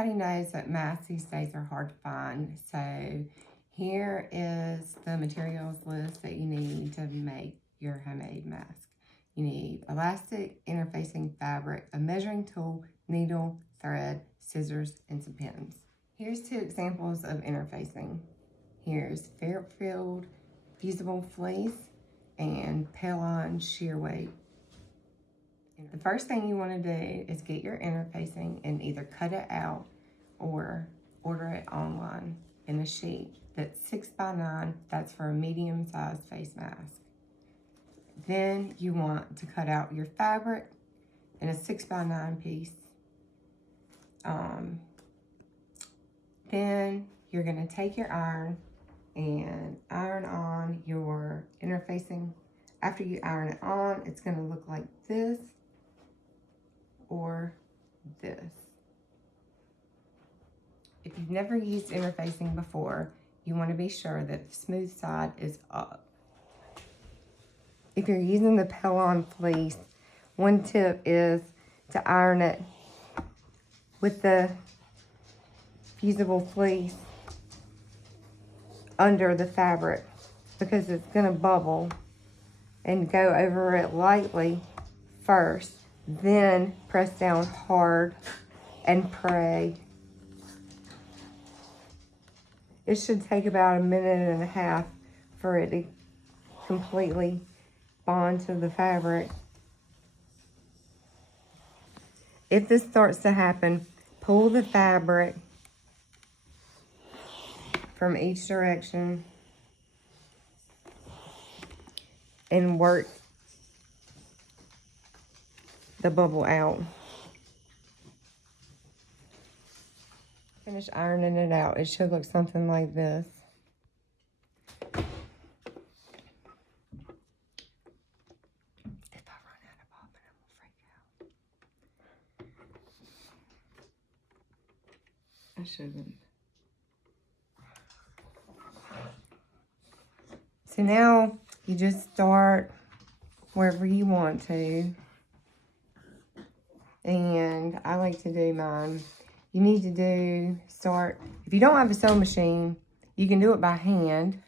everybody knows that masks these days are hard to find. So here is the materials list that you need to make your homemade mask. You need elastic, interfacing fabric, a measuring tool, needle, thread, scissors, and some pins. Here's 2 examples of interfacing. Here's Fairfield fusible fleece and Palon sheer weight. The first thing you want to do is get your interfacing and either cut it out or order it online in a sheet that's 6x9. That's for a medium-sized face mask. Then you want to cut out your fabric in a 6x9 piece. Then you're going to take your iron and iron on your interfacing. After you iron it on, it's going to look like this or this. If you've never used interfacing before, you want to be sure that the smooth side is up. If you're using the Palon fleece, one tip is to iron it with the fusible fleece under the fabric, because it's going to bubble, and go over it lightly first, then press down hard and pray. It should take about 1.5 minutes for it to completely bond to the fabric. If this starts to happen, pull the fabric from each direction and work the bubble out. Finish ironing it out. It should look something like this. If I run out of bobbin, I'm gonna freak out. I shouldn't. So now you just start wherever you want to. And I like to do mine. You need to start, if you don't have a sewing machine, you can do it by hand.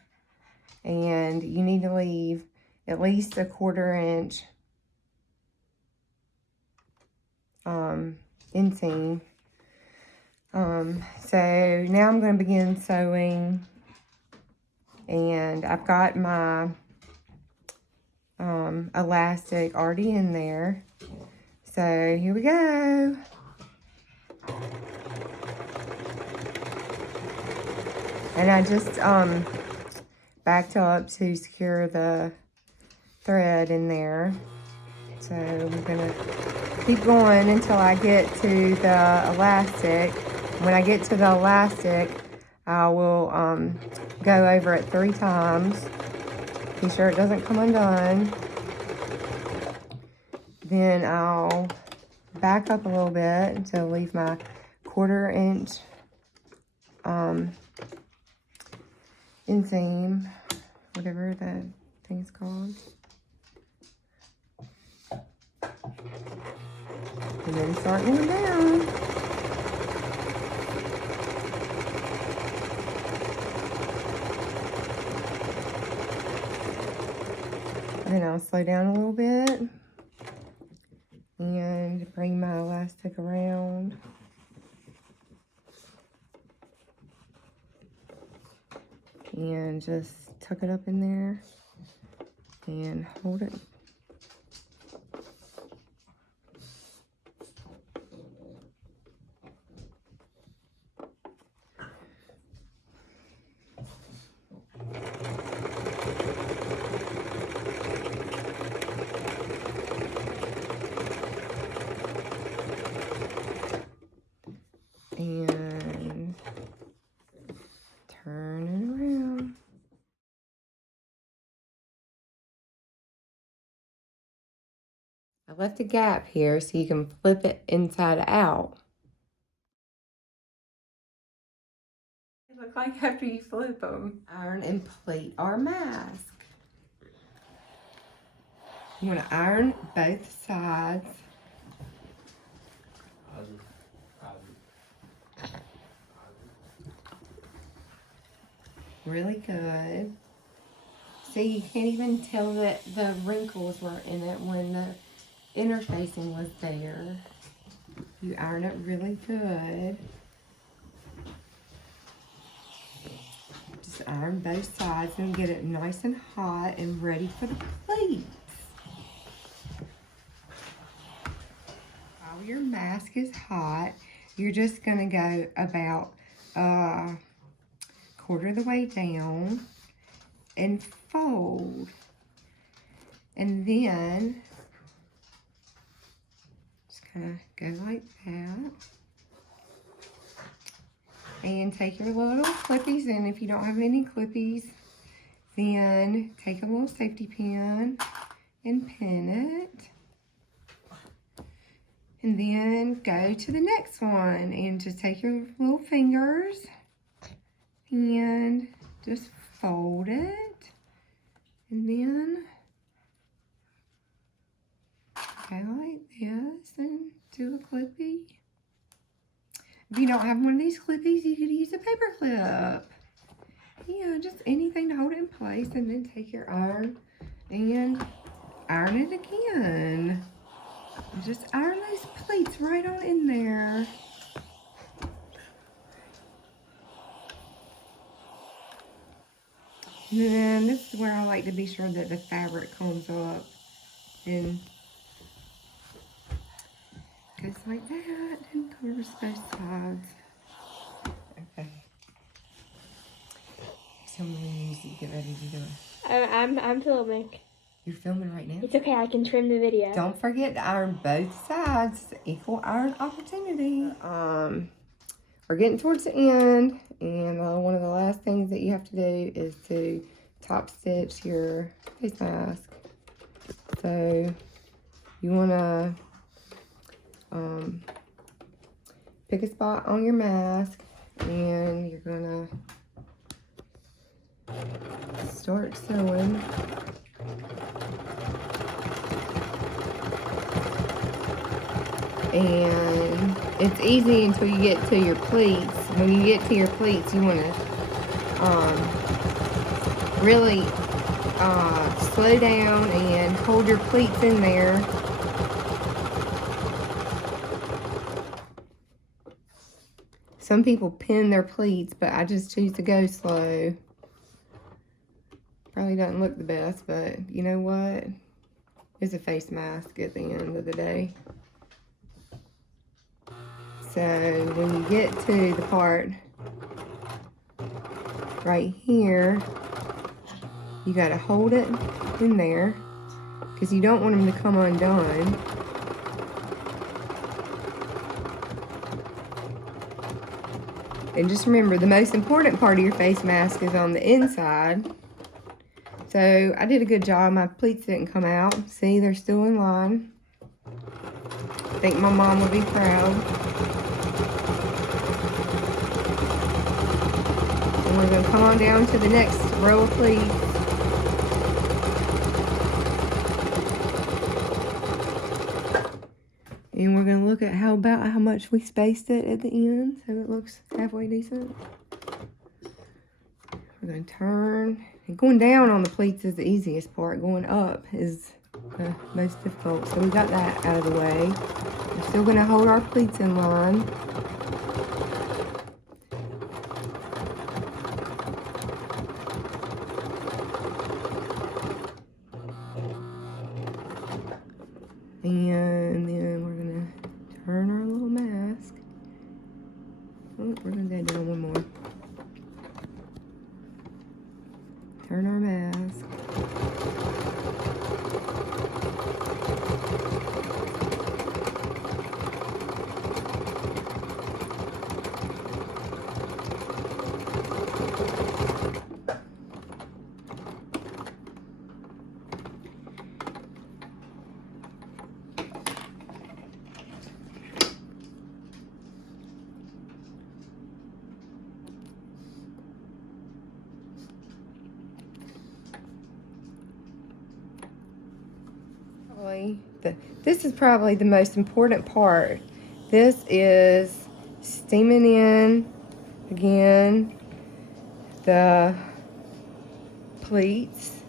And you need to leave at least a 1/4 inch inseam. So now I'm going to begin sewing. And I've got my elastic already in there. So here we go. And I just backed up to secure the thread in there. So we're gonna keep going until I get to the elastic. When I get to the elastic, I will go over it 3 times. Be sure it doesn't come undone. Then I'll back up a little bit to leave my 1/4 inch inseam, whatever that thing's called. And then start going down. Then I'll slow down a little bit and bring my elastic around. And just tuck it up in there and hold it. And turn it around. I left a gap here so you can flip it inside out. They look like after you flip them. Iron and plate our mask. You want to iron both sides. really good. See, you can't even tell that the wrinkles were in it when the interfacing was there. You iron it really good. Just iron both sides and get it nice and hot and ready for the plates. While your mask is hot, you're just gonna go about quarter of the way down and fold. And then just kind of go like that. And take your little clippies, and if you don't have any clippies, then take a little safety pin and pin it. And then go to the next one and just take your little fingers and just fold it. And then go like this and do a clippy. If you don't have one of these clippies, you could use a paper clip. Yeah, just anything to hold it in place, and then take your iron and iron it again. And just iron those plates right on in there. And then this is where I like to be sure that the fabric comes up and goes like that and covers both sides. Okay. Tell me when you get ready to do it. I'm filming. You're filming right now? It's okay, I can trim the video. Don't forget to iron both sides. Equal iron opportunity. We're getting towards the end, and one of the last things that you have to do is to top stitch your face mask. So you want to pick a spot on your mask, and you're gonna start sewing. And it's easy until you get to your pleats. When you get to your pleats, you want to really slow down and hold your pleats in there. Some people pin their pleats, but I just choose to go slow. Probably doesn't look the best, but you know what? It's a face mask at the end of the day. So when you get to the part right here, you got to hold it in there because you don't want them to come undone. And just remember, the most important part of your face mask is on the inside. So I did a good job. My pleats didn't come out. See, they're still in line. I think my mom will be proud. And we're going to come on down to the next row of pleats. And we're going to look at how much we spaced it at the end so it looks halfway decent. We're going to turn. And going down on the pleats is the easiest part. Going up is the most difficult. So we got that out of the way. We're still going to hold our pleats in line. And then we're going to turn our little mask. Oh, we're going to go down one more. Turn our mask. This is probably the most important part. This is steaming in again the pleats.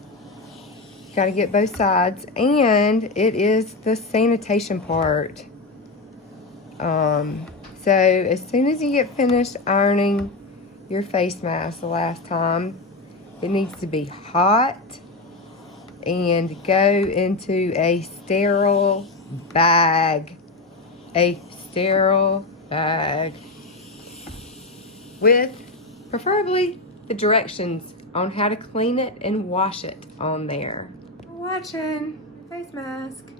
Got to get both sides, and it is the sanitation part. So as soon as you get finished ironing your face mask the last time, it needs to be hot and go into a sterile bag. A sterile bag with preferably the directions on how to clean it and wash it on there. Watching face mask.